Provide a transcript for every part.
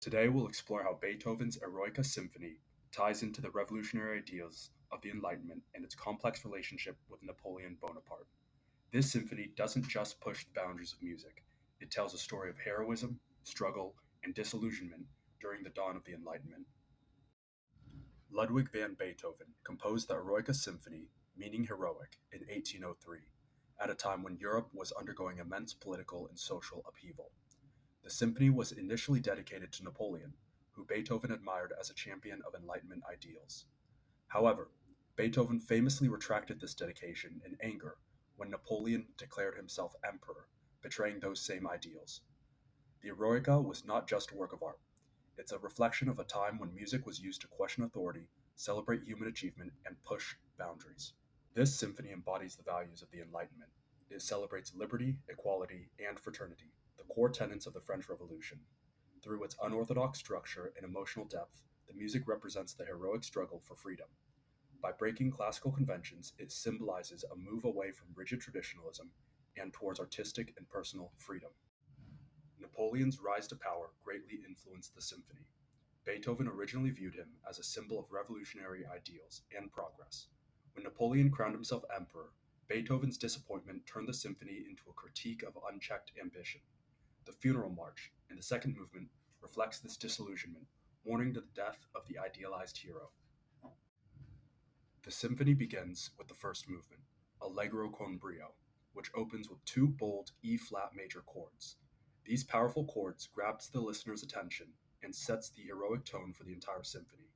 Today we'll explore how Beethoven's Eroica Symphony ties into the revolutionary ideas of the Enlightenment and its complex relationship with Napoleon Bonaparte. This symphony doesn't just push the boundaries of music, it tells a story of heroism, struggle, and disillusionment during the dawn of the Enlightenment. Ludwig van Beethoven composed the Eroica Symphony, meaning heroic, in 1803, at a time when Europe was undergoing immense political and social upheaval. The symphony was initially dedicated to Napoleon, who Beethoven admired as a champion of Enlightenment ideals. However, Beethoven famously retracted this dedication in anger when Napoleon declared himself emperor, betraying those same ideals. The Eroica was not just a work of art, it's a reflection of a time when music was used to question authority, celebrate human achievement, and push boundaries. This symphony embodies the values of the Enlightenment. It celebrates liberty, equality, and fraternity, the core tenets of the French Revolution. Through its unorthodox structure and emotional depth, the music represents the heroic struggle for freedom. By breaking classical conventions, it symbolizes a move away from rigid traditionalism and towards artistic and personal freedom. Napoleon's rise to power greatly influenced the symphony. Beethoven originally viewed him as a symbol of revolutionary ideals and progress. When Napoleon crowned himself emperor, Beethoven's disappointment turned the symphony into a critique of unchecked ambition. The funeral march, in the second movement, reflects this disillusionment, mourning the death of the idealized hero. The symphony begins with the first movement, Allegro con brio, which opens with two bold E-flat major chords. These powerful chords grabs the listener's attention and sets the heroic tone for the entire symphony.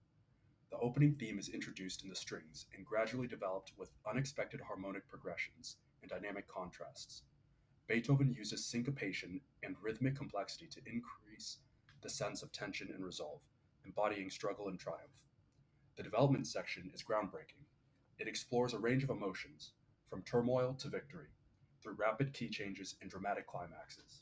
The opening theme is introduced in the strings and gradually developed with unexpected harmonic progressions and dynamic contrasts. Beethoven uses syncopation and rhythmic complexity to increase the sense of tension and resolve, embodying struggle and triumph. The development section is groundbreaking. It explores a range of emotions, from turmoil to victory, through rapid key changes and dramatic climaxes.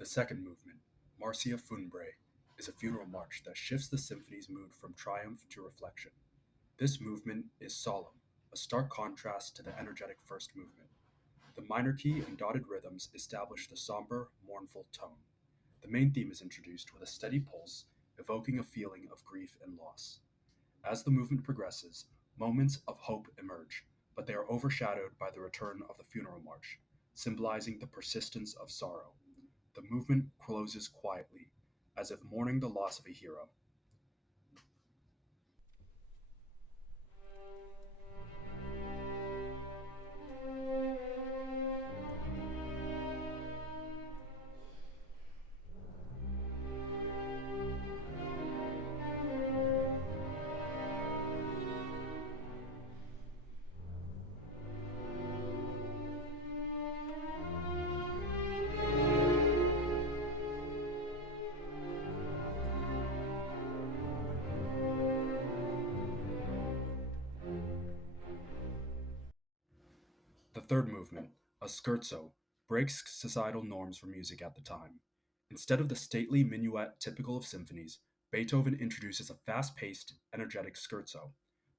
The second movement, Marcia Funbre, is a funeral march that shifts the symphony's mood from triumph to reflection. This movement is solemn, a stark contrast to the energetic first movement. The minor key and dotted rhythms establish the somber, mournful tone. The main theme is introduced with a steady pulse, evoking a feeling of grief and loss. As the movement progresses, moments of hope emerge, but they are overshadowed by the return of the funeral march, symbolizing the persistence of sorrow. The movement closes quietly, as if mourning the loss of a hero. The third movement, a scherzo, breaks societal norms for music at the time. Instead of the stately minuet typical of symphonies, Beethoven introduces a fast paced, energetic scherzo.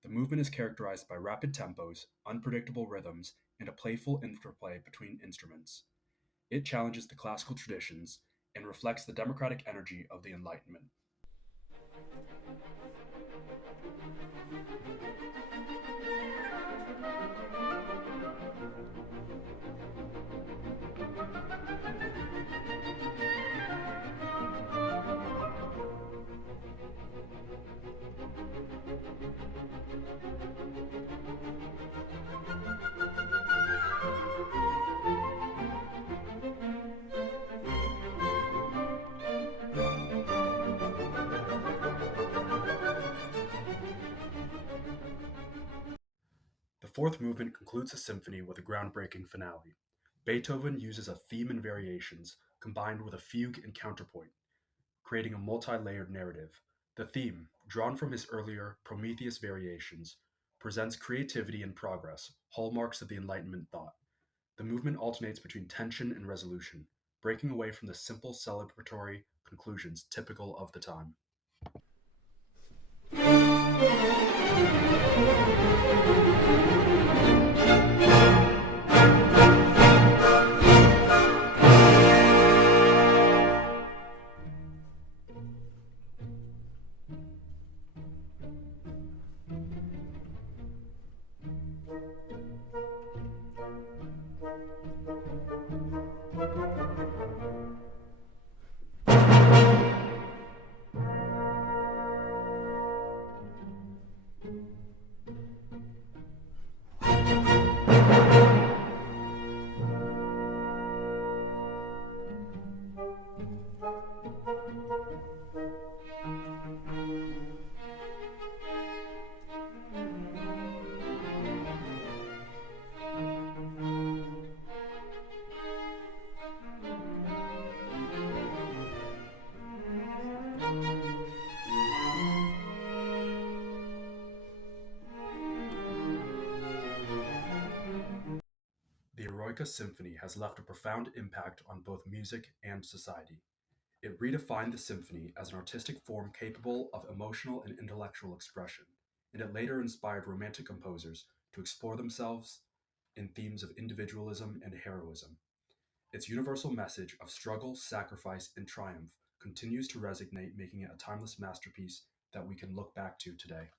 The movement is characterized by rapid tempos, unpredictable rhythms, and a playful interplay between instruments. It challenges the classical traditions and reflects the democratic energy of the Enlightenment. fourth movement concludes the symphony with a groundbreaking finale. Beethoven uses a theme and variations combined with a fugue and counterpoint, creating a multi layered narrative. The theme, drawn from his earlier Prometheus variations, presents creativity and progress, hallmarks of the Enlightenment thought. The movement alternates between tension and resolution, breaking away from the simple celebratory conclusions typical of the time. The Eroica Symphony has left a profound impact on both music and society. It redefined the symphony as an artistic form capable of emotional and intellectual expression, and it later inspired romantic composers to explore themselves in themes of individualism and heroism. Its universal message of struggle, sacrifice, and triumph continues to resonate, making it a timeless masterpiece that we can look back to today.